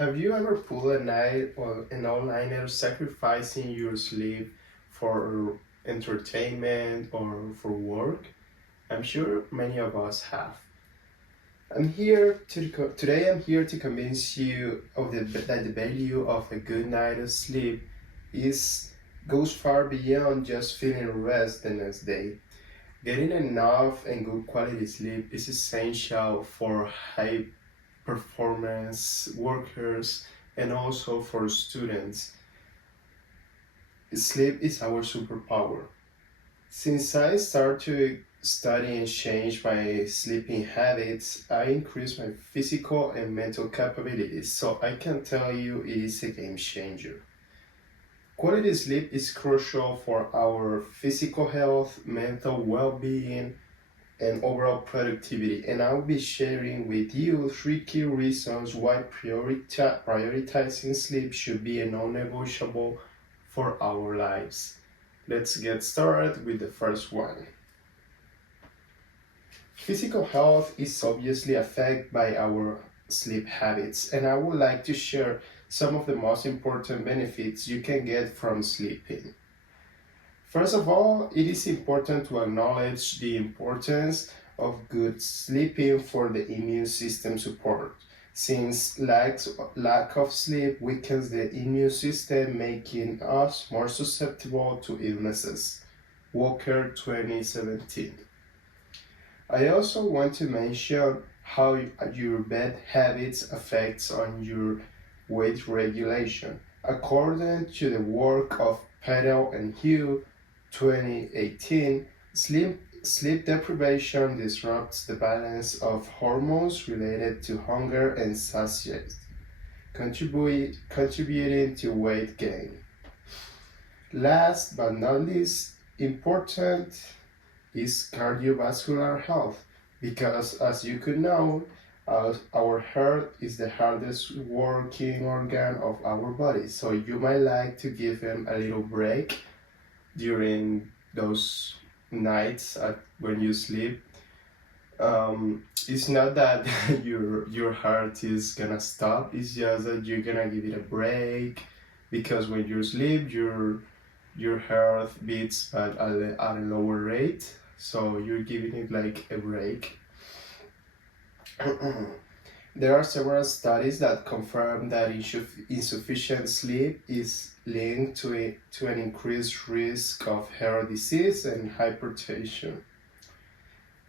Have you ever pulled a night or an all-nighter sacrificing your sleep for entertainment or for work? I'm sure many of us have. Today. I'm here to convince you of that the value of a good night of sleep is goes far beyond just feeling rest the next day. Getting enough and good quality sleep is essential for high performance workers and also for students. Sleep is our superpower. Since I started to study and change my sleeping habits, I increased my physical and mental capabilities, so I can tell you it is a game changer. Quality sleep is crucial for our physical health, mental well-being, and overall productivity. And I'll be sharing with you three key reasons why prioritizing sleep should be a non-negotiable for our lives. Let's get started with the first one. Physical health is obviously affected by our sleep habits, and I would like to share some of the most important benefits you can get from sleeping. First of all, it is important to acknowledge the importance of good sleeping for the immune system support, since lack of sleep weakens the immune system, making us more susceptible to illnesses. Walker 2017. I also want to mention how your bed habits affects on your weight regulation. According to the work of Patel and Hugh, 2018, sleep deprivation disrupts the balance of hormones related to hunger and satiety, contributing to weight gain. Last but not least important is cardiovascular health, because as you could know, our heart is the hardest working organ of our body, so you might like to give him a little break during those nights when you sleep. It's not that your heart is gonna stop, it's just that you're gonna give it a break, because when you sleep your heart beats at a lower rate, so you're giving it like a break. There are several studies that confirm that insufficient sleep is linked to an increased risk of heart disease and hypertension.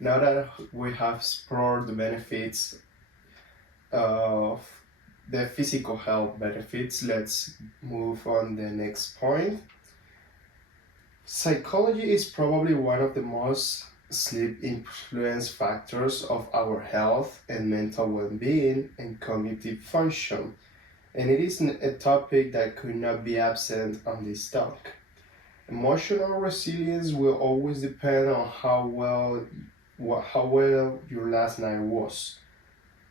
Now that we have explored the benefits of the physical health benefits, let's move on the next point. Psychology is probably one of the most sleep influence factors of our health and mental well-being and cognitive function, and it is a topic that could not be absent on this talk. Emotional resilience will always depend on how well your last night was.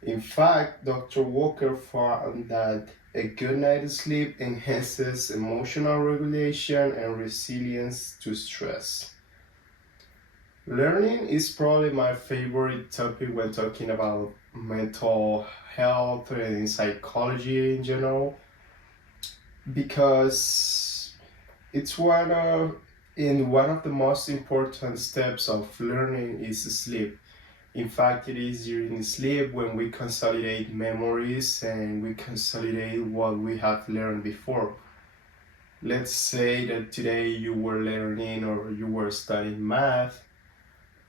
In fact, Dr. Walker found that a good night's sleep enhances emotional regulation and resilience to stress. Learning is probably my favorite topic when talking about mental health and psychology in general, because it's one of the most important steps of learning is sleep. In fact, it is during sleep when we consolidate memories and we consolidate what we have learned before. Let's say that today you were learning or you were studying math.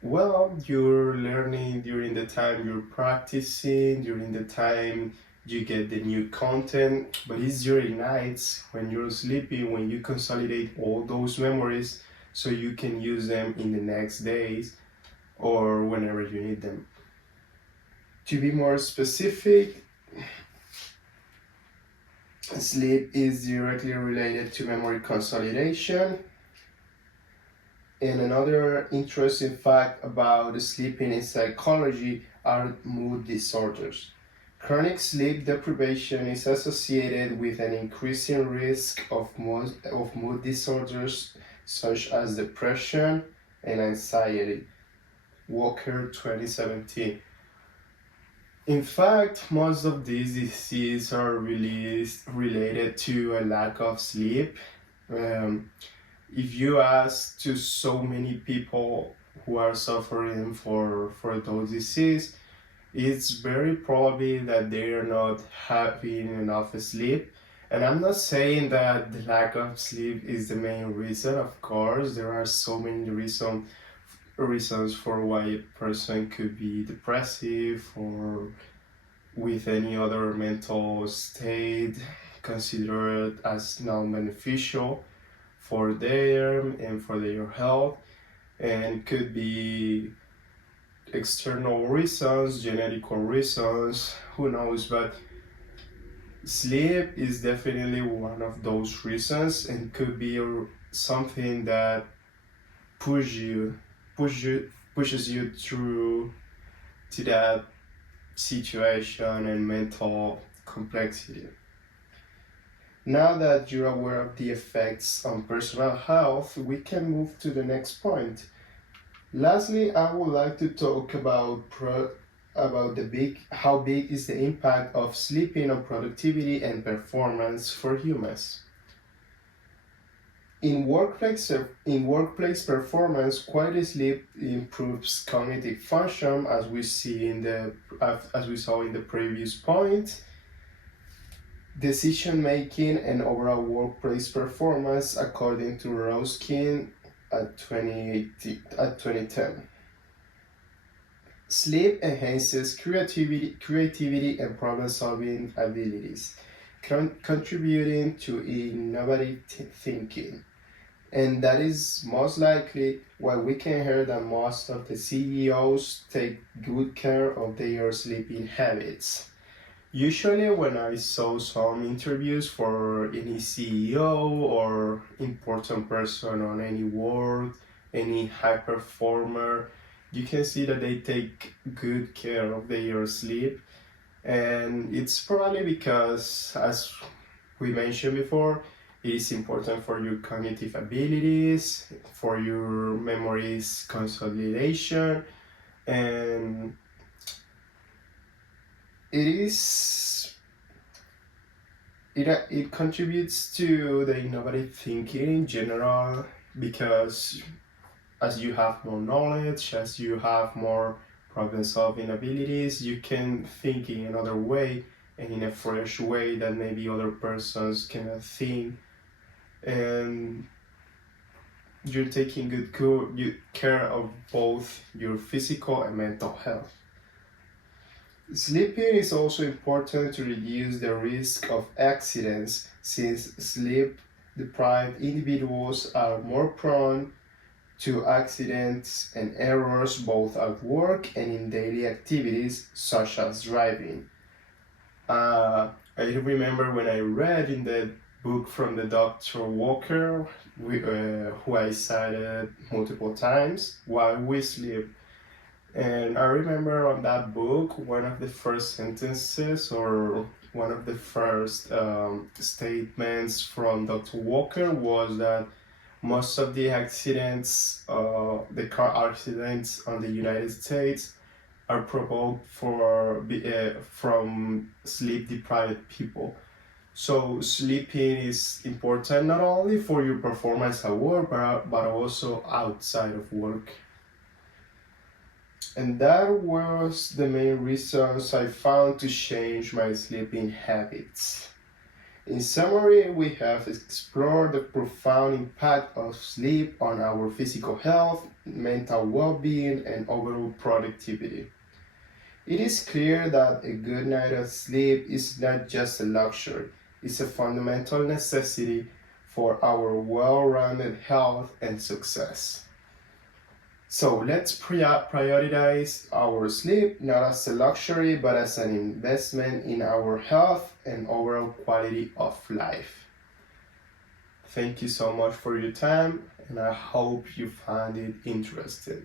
Well, you're learning during the time you're practicing, during the time you get the new content, but it's during nights when you're sleeping when you consolidate all those memories so you can use them in the next days or whenever you need them. To be more specific, sleep is directly related to memory consolidation. And another interesting fact about sleeping in psychology are mood disorders. Chronic sleep deprivation is associated with an increasing risk of mood disorders such as depression and anxiety. Walker 2017. In fact, most of these diseases are really related to a lack of sleep. Um, if you ask to so many people who are suffering for those diseases, it's very probably that they are not having enough sleep. And I'm not saying that the lack of sleep is the main reason. Of course, there are so many reasons for why a person could be depressive or with any other mental state considered as non-beneficial for them and for their health, and could be external reasons, genetic reasons, who knows, but sleep is definitely one of those reasons and could be something that push you pushes you through to that situation and mental complexity. Now that you're aware of the effects on personal health, we can move to the next point. Lastly, I would like to talk about how big is the impact of sleeping on productivity and performance for humans. In workplace performance, quality sleep improves cognitive function, as we saw in the previous point, decision making, and overall workplace performance, according to Roskin at 2010. Sleep enhances creativity and problem-solving abilities, contributing to innovative thinking. And that is most likely why we can hear that most of the CEOs take good care of their sleeping habits. Usually, when I saw some interviews for any CEO or important person on any world, any high performer, you can see that they take good care of their sleep. And it's probably because, as we mentioned before, it is important for your cognitive abilities, for your memories consolidation, and it contributes to the innovative thinking in general, because as you have more knowledge, as you have more problem solving abilities, you can think in another way and in a fresh way that maybe other persons cannot think, and you're taking good care of both your physical and mental health. Sleeping is also important to reduce the risk of accidents, since sleep deprived individuals are more prone to accidents and errors both at work and in daily activities such as driving. I remember when I read in the book from the Dr. Walker, who I cited multiple times, While We Sleep. And I remember on that book, one of the first sentences or one of the first statements from Dr. Walker was that most of the accidents, the car accidents on the United States, are provoked from sleep-deprived people. So sleeping is important not only for your performance at work, but also outside of work. And that was the main reasons I found to change my sleeping habits. In summary, we have explored the profound impact of sleep on our physical health, mental well-being, and overall productivity. It is clear that a good night of sleep is not just a luxury, it's a fundamental necessity for our well-rounded health and success. So let's prioritize our sleep not as a luxury but as an investment in our health and overall quality of life. Thank you so much for your time, and I hope you found it interesting.